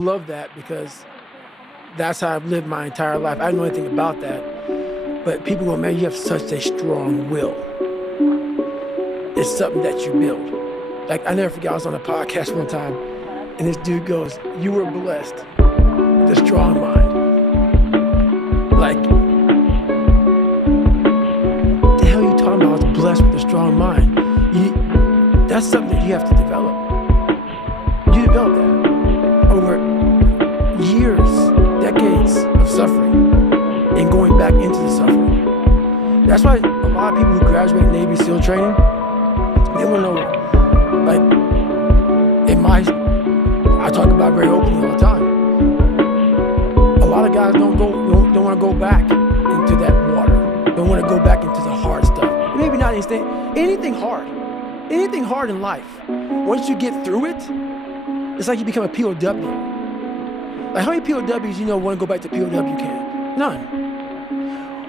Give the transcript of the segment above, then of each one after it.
Love that because that's how I've lived my entire life. I didn't know anything about that. But people go, man, you have such a strong will. It's something that you build. Like, I never forget, I was on a podcast one time, and this dude goes, you were blessed with a strong mind. Like, the hell are you talking about? I was blessed with a strong mind. That's something that you have to develop. You develop that over years, decades of suffering and going back into the suffering. That's why a lot of people who graduate Navy SEAL training, they want to know, like, I talk about it very openly all the time. A lot of guys don't want to go back into that water. Don't want to go back into the hard stuff. Maybe not anything hard. Anything hard in life. Once you get through it, it's like you become a POW. Like, how many POWs you know want to go back to POW camp? None.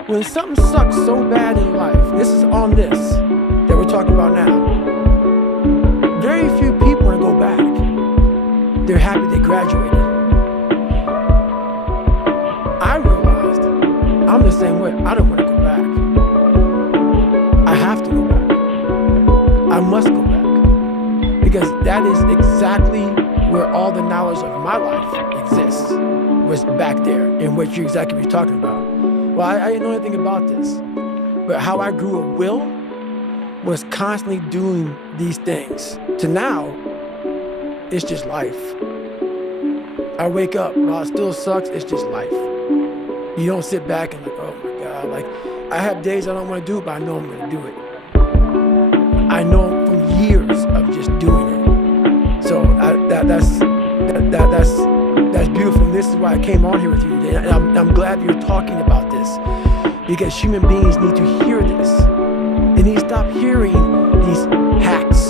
When something sucks so bad in life, this is on this that we're talking about now. Very few people want to go back. They're happy they graduated. I realized I'm the same way. I don't want to go back. I have to go back. I must go back. Because that is exactly where all the knowledge of my life exists, was back there, and what you're exactly talking about. Well, I didn't know anything about this, but how I grew a will was constantly doing these things. To now, it's just life. I wake up, while it still sucks, it's just life. You don't sit back and like, oh my God, like, I have days I don't want to do it, but I know I'm going to do it. I know from years of just doing it. So that's beautiful. And this is why I came on here with you today. And I'm glad you're talking about this, because human beings need to hear this. They need to stop hearing these hacks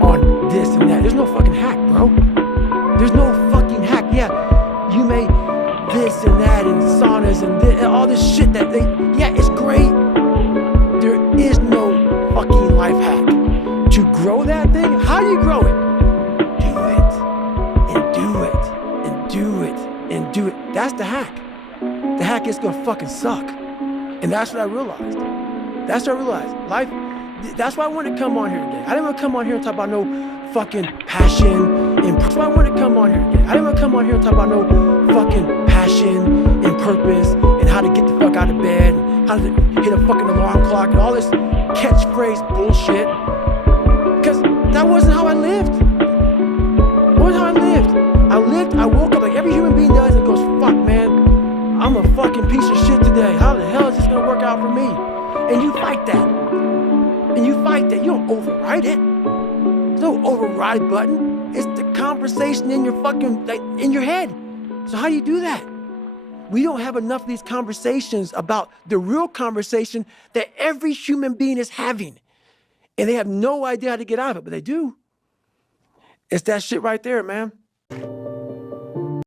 on this and that. There's no fucking hack, bro. There's no fucking hack. Yeah, you may this and that and saunas and this, and all this shit that yeah, it's great. There is no fucking life hack. To grow that thing, how do you grow it? Do it, and do it, and do it, and do it. That's the hack. The hack is gonna fucking suck. And that's what I realized. That's what I realized. Life, that's why I wanted to come on here today. I didn't want to come on here and talk about no fucking passion and that's why I wanted to come on here today. I didn't want to come on here and talk about no fucking passion and purpose and how to get the fuck out of bed and how to hit a fucking alarm clock and all this catchphrase bullshit. Because that wasn't how I lived. That wasn't how I lived. I woke up like every human being does and goes, fuck, man, I'm a fucking piece of shit today. How the hell is this gonna work out for me? And you fight that. And you fight that. You don't override it. There's no override button. It's the conversation in your fucking, like, in your head. So how do you do that? We don't have enough of these conversations about the real conversation that every human being is having. And they have no idea how to get out of it, but they do. It's that shit right there, man.